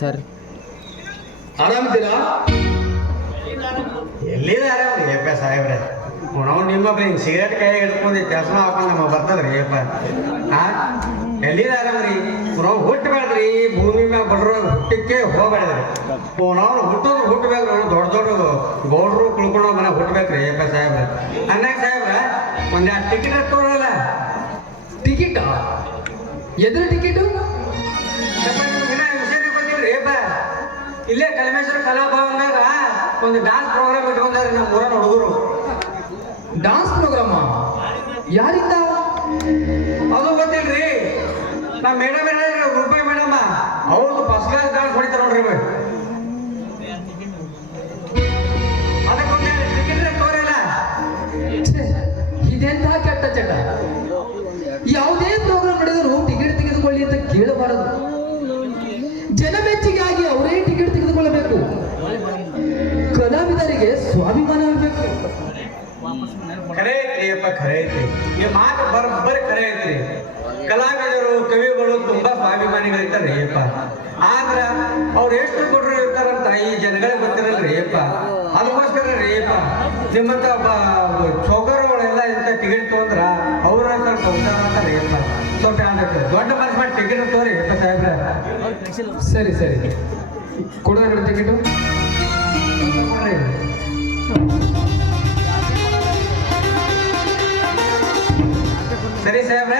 Sir. ಆರಾಮಿದ್ದೀರಾ? ಎಲ್ಲಿದೆ ಆರಾಮ್ರಿ ಯಪ್ಪ ಸಾಹೇಬ್ರೆ. ನಾವು ನಿಮ್ಮೊಬ್ಬ ಹಿಂಗೆ ಸಿಗರೇಟ್ ಕೈ ಹಿಡ್ಕೊಂಡು ಚಸ್ಮಾ ಹಾಕೊಂಡು ನಮ್ಮ ಬರ್ತದ್ರಿ ಯಪ್ಪ. ಎಲ್ಲಿದೆ ಆರಾಮ್ರಿ? ನಾವು ಹುಟ್ಟಬೇಡ್ರಿ, ಭೂಮಿ ಮ್ಯಾಗ ಬಡ್ರ ಹುಟ್ಟಕ್ಕೆ ಹೋಗ್ಬೇಡ್ರಿ. ನಾವು ಹುಟ್ಟಬೇಕ್ರಿ, ದೊಡ್ಡ ದೊಡ್ಡ ಗೌಡ್ರು ಕುಳ್ಕೊಂಡು ಮನೆ ಹುಟ್ಟಬೇಕ್ರಿ ಯಪ್ಪ ಸಾಹೇಬ್ರೆ. ಅನ್ನಾಗ ಸಾಹೇಬ್ರ ಒಂದೆರಡು ಟಿಕೆಟ್ ತಗೊಳ್ಳಲ್ಲ. ಟಿಕೆಟ್? ಎದ್ರ ಟಿಕೆಟು? ವಿಷಯ ಗೊತ್ತಿಲ್ರಿ ಯಪ್ಪ. ಇಲ್ಲೇ ಕಲ್ಮೇಶ್ವರ ಕಲಾಭವನದಾಗ ಒಂದು ಡಾನ್ಸ್ ಪ್ರೋಗ್ರಾಮ್ ಇಟ್ಕೊಂಡ್ರಿ ನಮ್ಮ ಊರನ್ನ ಹುಡುಗರು. ಡಾನ್ಸ್ ಪ್ರೋಗ್ರಾಮ? ಯಾರಿಂದ? ಅದು ಗೊತ್ತಿಲ್ರಿ. ನಮ್ಮ ಮೇಡಮ್ ರೂಪಾಯಿ ಮೇಡಮ್ ಅವ್ರದ್ದು ಫಸ್ಟ್ ಕ್ಲಾಸ್ ಡಾನ್ಸ್ ಹೊಡಿತಾರ ನೋಡ್ರಿ. ಅದಕ್ಕೊಂದು ಟಿಕೆಟ್ ತೋರಿಲ್ಲ. ಇದೆಂತ ಕೆಟ್ಟ ಚಟ. ಯಾವುದೇ ಪ್ರೋಗ್ರಾಮ್ ನಡೆದರೂ ಟಿಕೆಟ್ ತೆಗೆದುಕೊಳ್ಳಿ ಅಂತ ಕೇಳಬಾರದು. ಜನಮೆಚ್ಚಿಗಾಗಿ ಅವರೇ ಟಿಕೆಟ್ ತೆಗೆದುಕೊಳ್ಳಬೇಕು. ಕಲಾವಿದರಿಗೆ ಸ್ವಾಭಿಮಾನ ಇರಬೇಕು. ಖರೆ ಐತ್ರಿ ಅಪ್ಪ, ಖರೆ ಐತ್ರಿ. ಈ ಮಾತು ಬರೋಬ್ಬರಿ ಖರೆ ಐತ್ರಿ. ಕಲಾವಿದರು ಕವಿಗಳು ತುಂಬಾ ಸ್ವಾಭಿಮಾನಿಗಳಿರ್ತಾರೆ ಅಪ್ಪ. ಆದ್ರ ಅವ್ರು ಎಷ್ಟು ಕೊಟ್ಟರು ಇರ್ತಾರಂತ ಈ ಜನಗಳಿಗೆ ಗೊತ್ತಿರಲ್ರಿ ಅಪ್ಪ. ಅದಕ್ಕೋಸ್ಕರ ರೀ ಅಪ್ಪ ನಿಮ್ಮಂತ ಚೌಕರುಗಳೆಲ್ಲ ಇಂಥ ಟಿಕೆಟ್ ತೊಗೊಂಡ್ರ ಅವ್ರ ಸ್ವಲ್ಪ ಉದ್ದಾರ ಅಂತಾರೆ ಅಪ್ಪ. ಸ್ವಲ್ಪ ದೊಡ್ಡ ಮನಸ್ಸು ಮಾಡಿ ಟಿಕೆಟ್ ತೋರಿ ಅಪ್ಪ ಸಾಹೇಬ್ರ. ಸರಿ ಸರಿ, ಕೊಡೋಣ ಟಿಕೆಟು. ಸರಿ ಸಾಹೇಬ್ರ,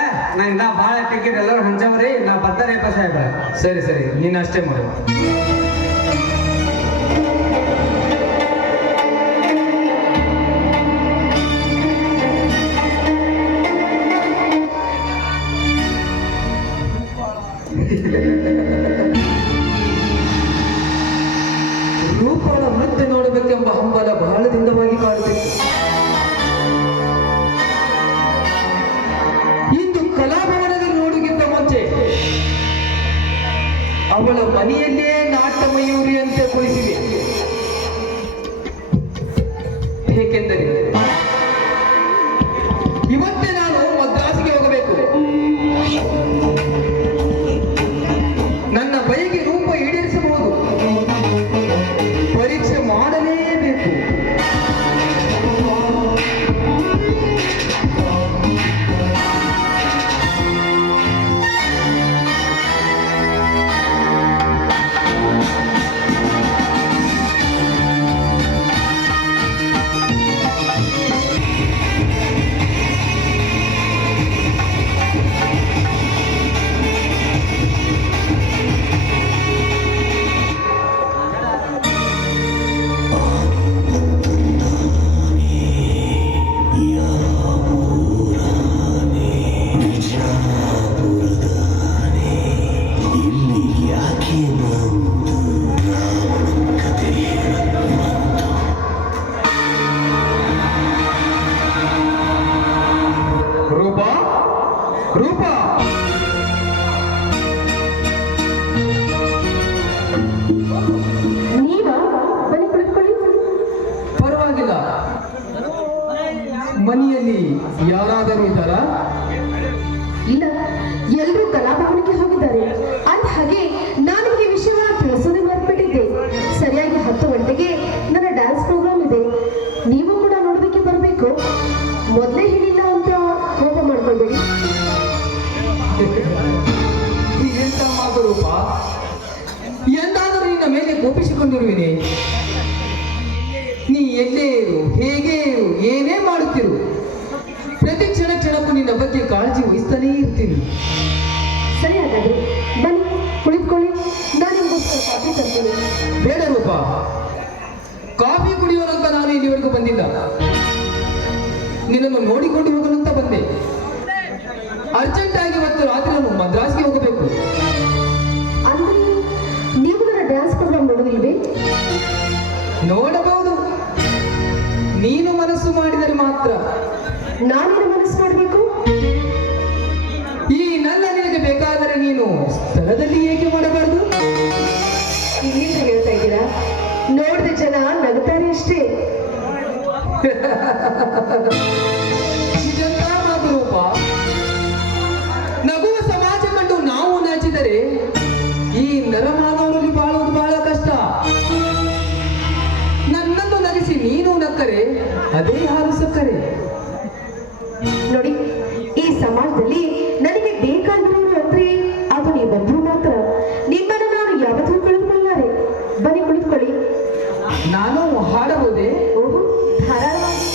ನಾ ಭಾಳ ಟಿಕೆಟ್ ಎಲ್ಲರೂ ಹಂಚಮ್ರಿ, ನಾ ಬರ್ತಾರಪ್ಪ ಸಾಹೇಬ್ರ. ಸರಿ ಸರಿ, ನೀನು ಅಷ್ಟೇ ಮಾಡು. ರೂಪಳ ಮತ್ತೆ ನೋಡಬೇಕೆಂಬ ಹಂಬಲ ಬಹಳ ದಿನವಾಗಿ ಕಾಡುತ್ತಿತ್ತು. ಇಂದು ಕಲಾಭವನದಲ್ಲಿ ನೋಡುವುದಕ್ಕಿಂತ ಮುಂಚೆ ಅವಳ ಮನೆಯಲ್ಲೇ ನಾಟ್ಯ ಮಯೂರಿಯಂತೆ ಕುಳಿಸಿದೆ. ಏಕೆಂದರೆ ಇವತ್ತೇ ನಾನು ಮದ್ರಾಸಿಗೆ ಹೋಗಬೇಕು. ನನ್ನ ಬೈಗೆ ರೂಪ ಈಡೇರಿಸಬಹುದು. ಪರೀಕ್ಷೆ ಮಾಡಲೇಬೇಕು. ರೂಪಾ, ನೀವಾ? ಬನ್ನಿ ಕುಳಿತುಕೊಳ್ಳಿ. ಪರವಾಗಿಲ್ಲ. ಮನೆಯಲ್ಲಿ ಯಾರಾದರೂ ಇದ್ದಾರಾ? ಇಲ್ಲ, ಎಲ್ಲರೂ ಕಲಾಭವನಕ್ಕೆ ಹೋಗಿದ್ದಾರೆ. ಅಂದ ಹಾಗೆ ನಾನು ಈ ವಿಷಯವನ್ನು ತಿಳಿಸೋದೇ ಮರೆತುಬಿಟ್ಟಿದ್ದೆ. ಸರಿಯಾಗಿ 10 ಗಂಟೆಗೆ ನನ್ನ ಡ್ಯಾನ್ಸ್ ಪ್ರೋಗ್ರಾಮ್ ಇದೆ. ನೀವು ಕೂಡ ನೋಡೋದಕ್ಕೆ ಬರಬೇಕು. ಮೊದಲೇ ಹೇಳಿಲ್ಲ ಅಂತ ಕೋಪ ಮಾಡ್ಕೊಳ್ಬೇಡಿ. ಎಂತ ಮಾತು ರೂಪ? ಎಂದಾದರೂ ನಿನ್ನ ಮೇಲೆ ಕೋಪಿಸಿಕೊಂಡಿರುವಿನಿ. ನೀ ಎಲ್ಲೇ ಇರು, ಹೇಗೆ ಇರು, ಏನೇ ಮಾಡುತ್ತಿರು, ಪ್ರತಿ ಕ್ಷಣಕ್ಕೂ ನಿನ್ನ ಬಗ್ಗೆ ಕಾಳಜಿ ವಹಿಸ್ತಾನೇ ಇರ್ತೀನಿ. ಸರಿ, ಹಾಗಾದ್ರೆ ಬನ್ನಿ ಕುಳಿತುಕೊಳ್ಳಿ. ನಾನು ನಿಮಗೋಸ್ಕರ ಕಾಫಿ ತರ್ತೀನಿ. ಬೇಡ ರೂಪ, ಕಾಫಿ ಕುಡಿಯೋನಂತ ನಾನು ಇಲ್ಲಿವರೆಗೂ ಬಂದಿಲ್ಲ. ನಿನ್ನನ್ನು ನೋಡಿಕೊಂಡು ಹೋಗಲಂತ ಬಂದೆ. ಅರ್ಜೆಂಟ್ ಆಗಿ ಇವತ್ತು ರಾತ್ರಿ ನಾನು ಮದ್ರಾಸ್ಗೆ ಹೋಗಬೇಕು. ಅಂದ್ರೆ ನೀವು ನನ್ನ ಡ್ಯಾನ್ಸ್ ಪ್ರೋಗ್ರಾಮ್ ನೋಡೋದಿಲ್ವೇ? ನೋಡಬಹುದು, ನೀನು ಮನಸ್ಸು ಮಾಡಿದರೆ ಮಾತ್ರ. ನಾನೇನು ಮನಸ್ಸು ಮಾಡಬೇಕು? ಈ ನನ್ನ ನಿನಗೆ ಬೇಕಾದರೆ ನೀನು ಸ್ಥಳದಲ್ಲಿ ಏಕೆ ಮಾಡಬಾರದು? ಇಲ್ಲಿಂದ ಹೇಳ್ತಾ ಇದ್ದೀರಾ? ನೋಡಿದ ಜನ ನಗುತ್ತಾರೆ ಅಷ್ಟೇ. ಇದೆಲ್ಲ ಮಾತು ರೂಪ. ನಗುವ ಸಮಾಜ ಕಂಡು ನಾವು ನಾಚಿದರೆ ಈ ನರಮಾನವರಲ್ಲಿ ಅದೇ ಹಾಲು ಸಕ್ಕರೆ. ನೋಡಿ, ಈ ಸಮಾಜದಲ್ಲಿ ನನಗೆ ಬೇಕಾಗಿರೋರು ಅಂದ್ರೆ ಅದು ನೀವೊಬ್ರು ಮಾತ್ರ. ನಿಮ್ಮನ್ನು ನಾನು ಯಾವತ್ತೂ ಕಳೆದುಕೊಳ್ಳಾರೆ. ಬನ್ನಿ ಕುಳಿತುಕೊಳ್ಳಿ. ನಾನು ಹಾಡಬಹುದೇ? ಓಹೋ, ಧಾರಾಳವಾಗಿ.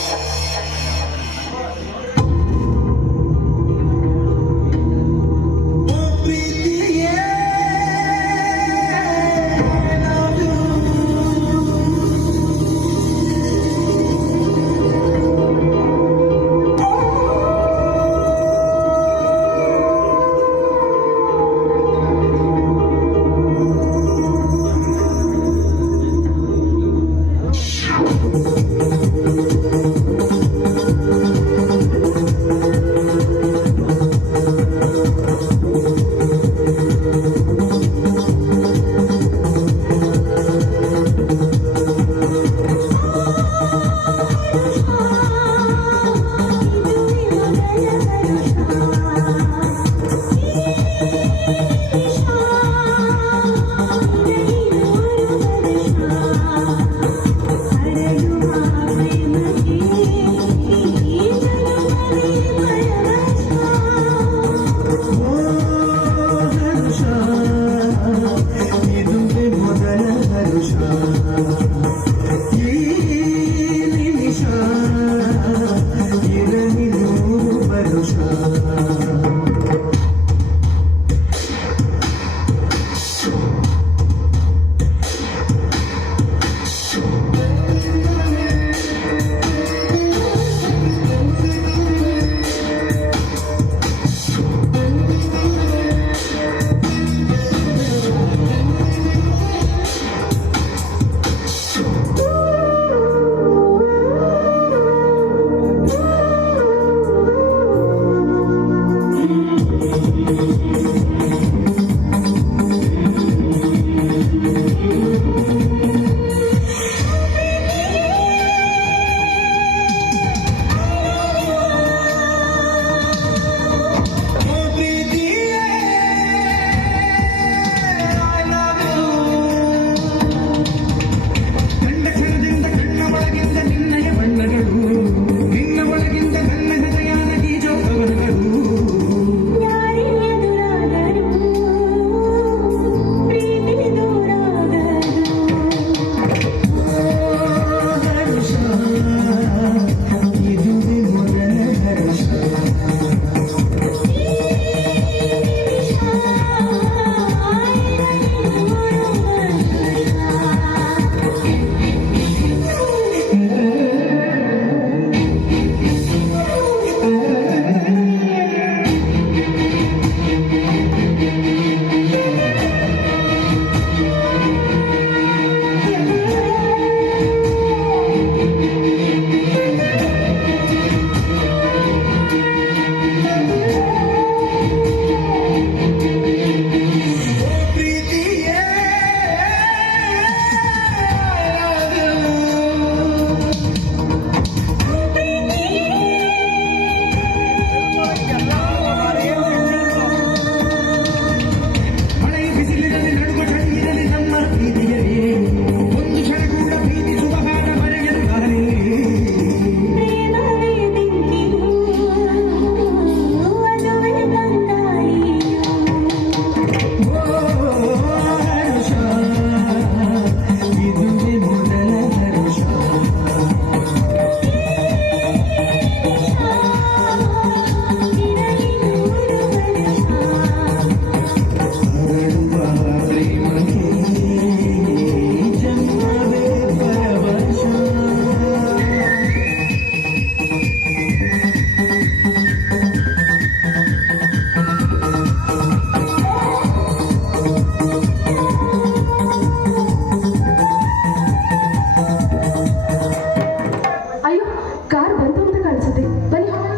ಕಾರ್ ಬಂತು ಅಂತ ಕಾಣಿಸುತ್ತೆ. ಬನ್ನಿ.